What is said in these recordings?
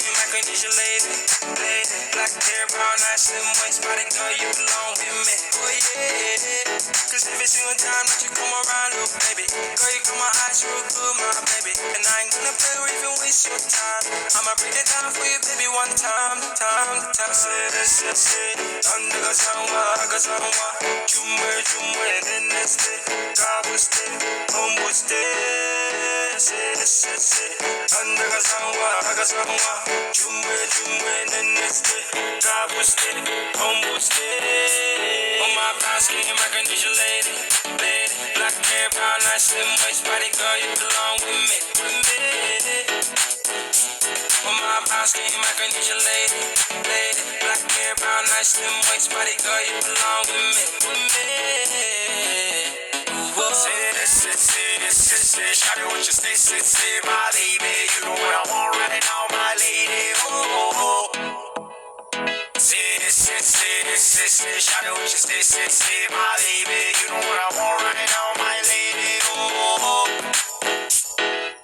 skin, like a ninja lady. Black hair, brown eyes, slim waist, body girl, you belong with me. Oh yeah. Cause every single time that you come around, little baby, girl, you got my eyes real good, my baby. And I ain't gonna play or even waste your time. I'ma break it down for you, baby, one time. Say, under Gazawa, Jumwe, Neste, Gabuste, Hombuste, say, under Gazawa, Jumwe, Neste, Gabuste, Hombuste. On my brown skin, like a ninja lady. Black hair, brown eyes, slim waist, body girl, you belong with me. On my brown skin, like a ninja lady. Black hair, brown eyes, slim waist, body girl, you belong with me. Say, shout out what you say, my baby. You know what I want right now, my lady. Oh. Say, shout out what you say, my baby. You know what I want right now, my lady. Oh.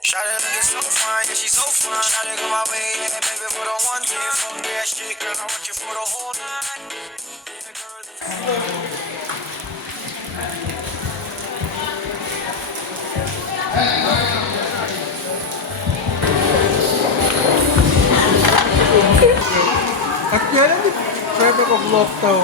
Shout out looking so fine, yeah, she's so fine. Shout out go my way, yeah, baby, for the one day. Fuck that shit, girl, I want you for the whole night. At yan, pwede ko vlog to.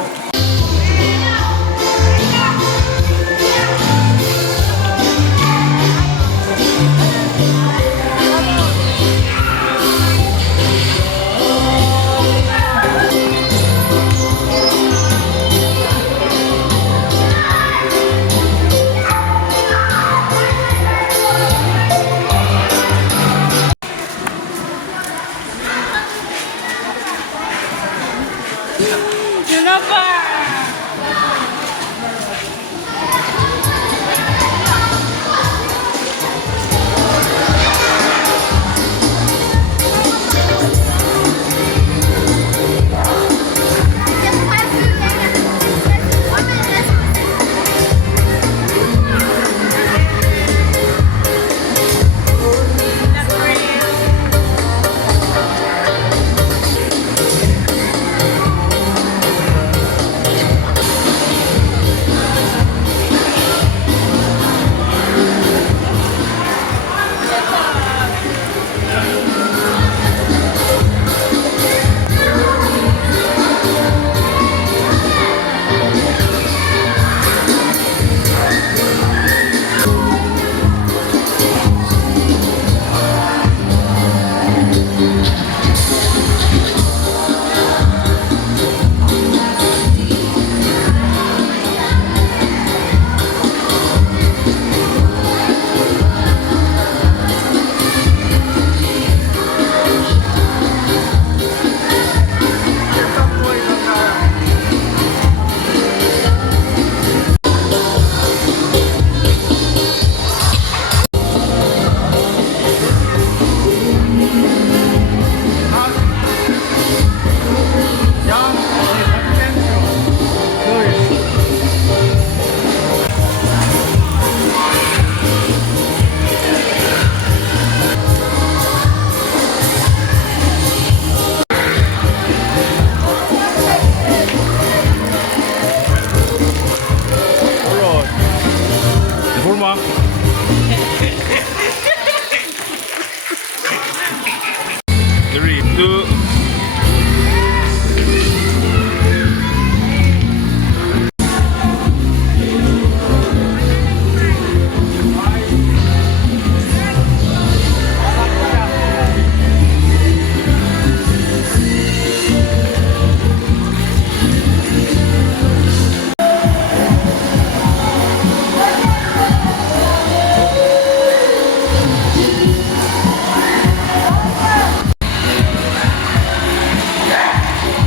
Forma. Three, two.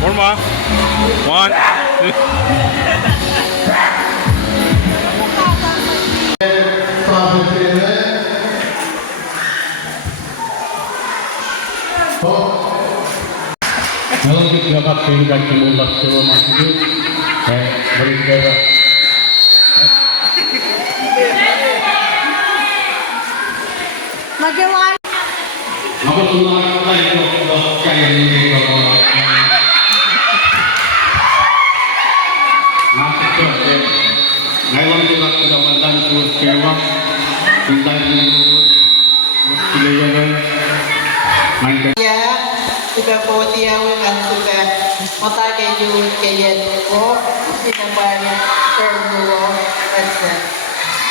Forma. One, two. Melodic dapat sehingga kemudian sewa masjid, berikutnya. Bagaimana? Aku semua lagi yang ini kalau masuk ke ngayon juga kedawan sur sewa kita ini pilihan main Ya, suka potiaw at suka matagay yung kayan ko, sinabar termo at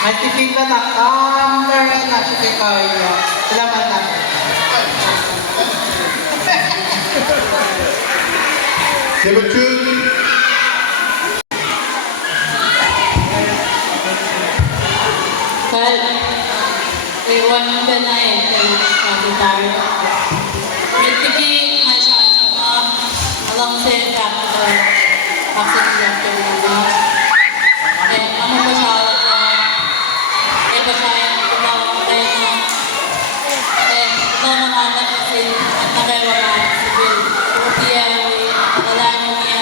matipid na under na siya kaya. Salamat na. Number 2. Kal, iwan yung ganay kay Secretary. Nagtiki, may siya along sa capital, bakit director na ano ba siya alam na, ba siya yung tumawag tayo na, ito mga anak kasi at nakayawa ka, civil, Rupiya, wala nyo niya,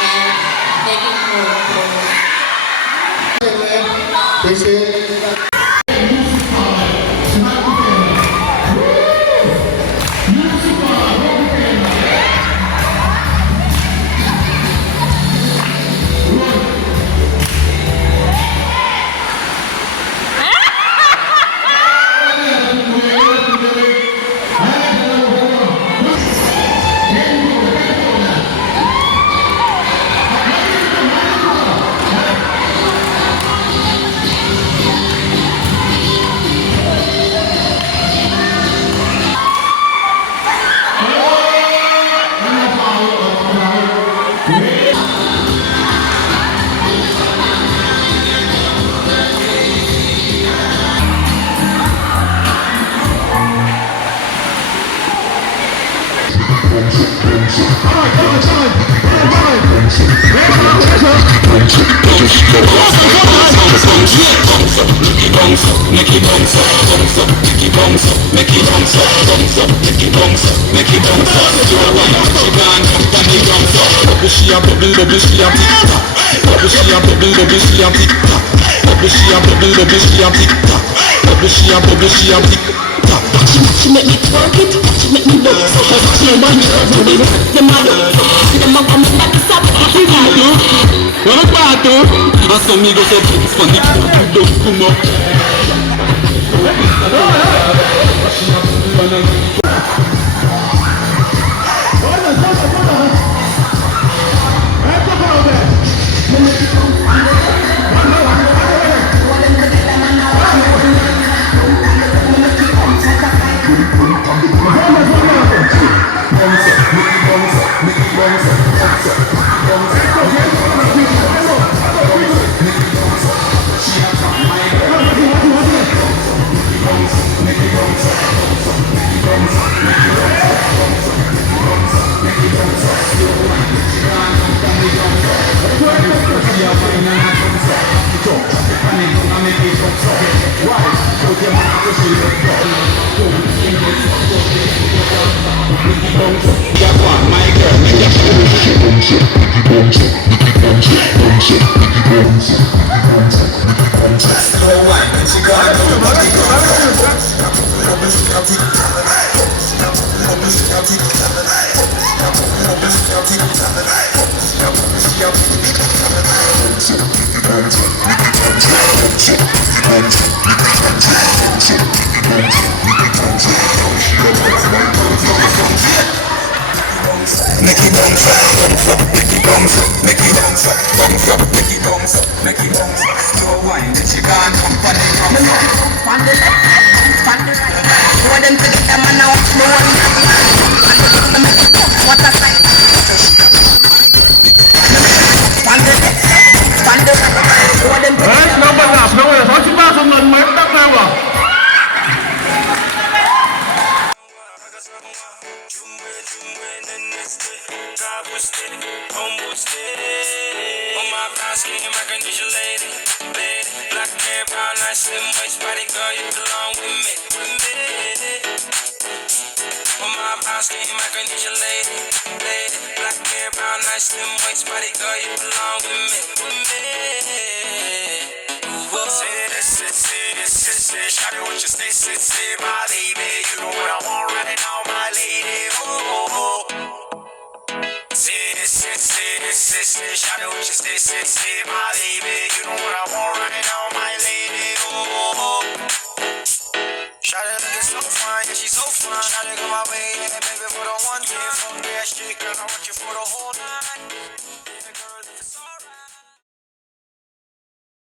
and taking for She make me twerk it, she make me look so hot. She want me to do it, the mother. The mother come back to stop. What about you? Mas amigos é disponível, tudo como. Shout out what you say, my baby. You know what I want right now, my lady. Oh. Say, shout out what you say, my baby. You know what I want right now, my lady. Oh. Shout out looking so fine, yeah, she's so fine. Shout out go my way, yeah, baby, for the one time. Fuck that shit, girl, I want you for the whole night. Yeah, girl, if it's alright.